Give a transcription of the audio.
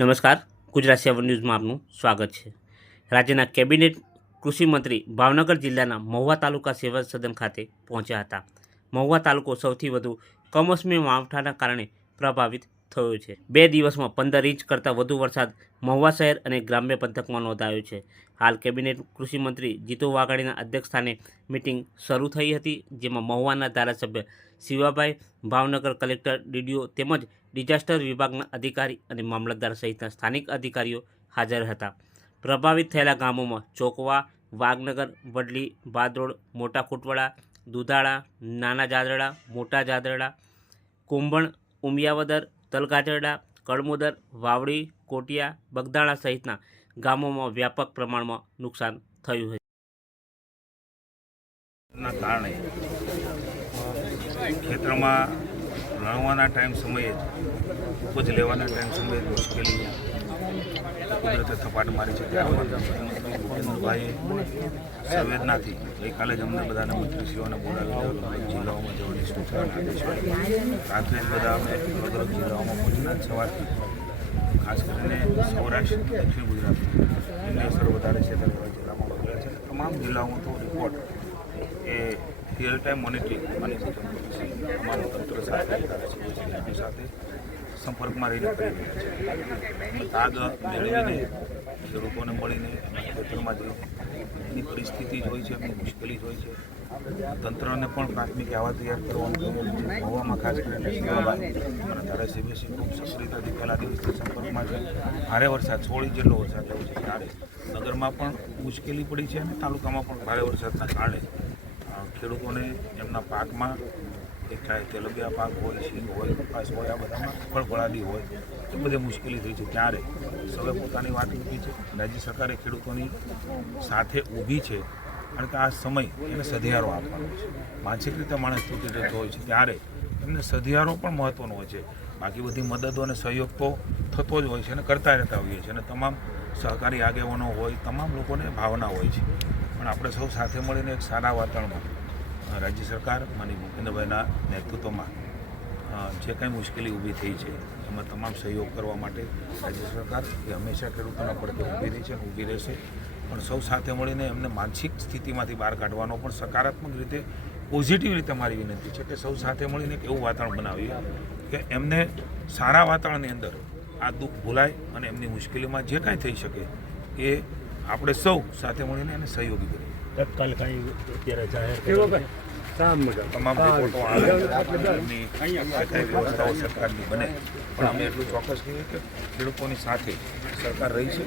નમસ્કાર, ગુજરાત 7 ન્યૂઝમાં આપનું સ્વાગત છે। રાજ્યના કેબિનેટ કૃષિ મંત્રી ભાવનગર જિલ્લાના મહુવા તાલુકા સેવા સદન ખાતે પહોંચ્યા હતા। મહુવા તાલુકો સૌથી વધુ કમોસમી માવઠાના કારણે પ્રભાવિત થયો છે। 2 દિવસમાં 15 ઇંચ કરતાં વધુ વરસાદ મહુવા શહેર અને ગ્રામ્ય પંથકમાં નોંધાયો છે। હાલ કેબિનેટ કૃષિ મંત્રી જીતુ વાઘાણીના અધ્યક્ષસ્થાને મિટિંગ શરૂ થઈ હતી, જેમાં મહુવાના ધારાસભ્ય શિવાભાઈ, ભાવનગર કલેક્ટર, ડીડીઓ તેમજ ડિઝાસ્ટર વિભાગના અધિકારી અને મામલતદાર સહિતના સ્થાનિક અધિકારીઓ હાજર હતા। પ્રભાવિત થયેલા ગામોમાં ચોકવા, વાઘનગર, વડલી, ભાદરોડ, મોટા ખુટવડા, દુધાળા, નાના જાદરડા, મોટા જાદરડા, કુંભણ, ઉમિયાવદર, તલગાજરડા, કળમુદર, વાવડી, કોટિયા, બગદાણા સહિતના ગામોમાં વ્યાપક પ્રમાણમાં નુકસાન થયું છે। ના કારણે ખેતરમાં લણવાના ટાઈમ સમયે ઉપજ લેવાના ટાઈમ સમયે મુશ્કેલી કુદરતે થપાટ મારી છે। ત્યારબાદ ભૂપેન્દ્રભાઈએ સંવેદનાથી ગઈકાલે જ અમને બધાને મંત્રીશ્રીઓને બોલાવી જિલ્લાઓમાં જવાની સૂચના આદેશ રાત્રે જ બધા અમે અલગ અલગ જિલ્લાઓમાં પહોંચીને સવારથી ખાસ કરીને સૌરાષ્ટ્ર, દક્ષિણ ગુજરાત એની અસર વધારે છે ત્યારે જિલ્લામાં મોકલ્યા છે। તમામ જિલ્લાઓમાં તો રિપોર્ટ એ રિયલ ટાઈમ મોનિટરિંગ અને તમામ તંત્ર સાથે ધારાસભ્ય સાથે સંપર્કમાં રહીને કરી રહ્યા છે। તાગ મેળવીને ખેડૂતોને મળીને ખેતરમાં જઈને એની પરિસ્થિતિ જ હોય છે, એમની મુશ્કેલી જ હોય છે। તંત્રને પણ પ્રાથમિક આવા તૈયાર કરવાનું હવામાં ખાસ કરીને અને ધારાસભ્યશ્રી ખૂબ સક્રિયતાથી પહેલા દિવસથી સંપર્કમાં છે। ભારે વરસાદ 16 ઇંચ જેટલો વરસાદ થયો છે ત્યારે નગરમાં પણ મુશ્કેલી પડી છે અને તાલુકામાં પણ ભારે વરસાદના કારણે ખેડૂતોને એમના પાકમાં એક ચાહે તેલબિયા પાક હોય, શીંગ હોય, કપાસ હોય, આ બધામાં ફળફળાદી હોય એ બધે મુશ્કેલી થઈ છે। ત્યારે સૌએ પોતાની વાત મૂકી છે। રાજ્ય સરકારે ખેડૂતોની સાથે ઊભી છે, કારણ કે આ સમય એને સધિયારો આપવાનો છે। માનસિક રીતે માણસ તૂટી જતો હોય છે ત્યારે એમને સધિયારો પણ મહત્ત્વનો હોય છે। બાકી બધી મદદો અને સહયોગ તો થતો જ હોય છે અને કરતા રહેતા હોઈએ છીએ અને તમામ સહકારી આગેવાનો હોય, તમામ લોકોને ભાવના હોય છે, પણ આપણે સૌ સાથે મળીને એક સારા વાતાવરણમાં રાજ્ય સરકાર માનીય ભૂપેન્દ્રભાઈના નેતૃત્વમાં જે કંઈ મુશ્કેલી ઊભી થઈ છે એમાં તમામ સહયોગ કરવા માટે રાજ્ય સરકાર એ હંમેશા ખેડૂતોના પડખે ઊભી રહી છે અને ઊભી રહેશે। પણ સૌ સાથે મળીને એમને માનસિક સ્થિતિમાંથી બહાર કાઢવાનો પણ સકારાત્મક રીતે, પોઝિટિવ રીતે મારી વિનંતી છે કે સૌ સાથે મળીને એક એવું વાતાવરણ બનાવીએ કે એમને સારા વાતાવરણની અંદર આ દુઃખ ભૂલાય અને એમની મુશ્કેલીમાં જે કાંઈ થઈ શકે એ આપણે સૌ સાથે મળીને એને સહયોગી કરીએ। તત્કાલ કાંઈ અત્યારે જાહેર તમામ રિપોર્ટો આવે, એમની વ્યવસ્થાઓ સરકારની બને, પણ અમે એટલું ચોક્કસ કહીએ કે ખેડૂતોની સાથે સરકાર રહી છે।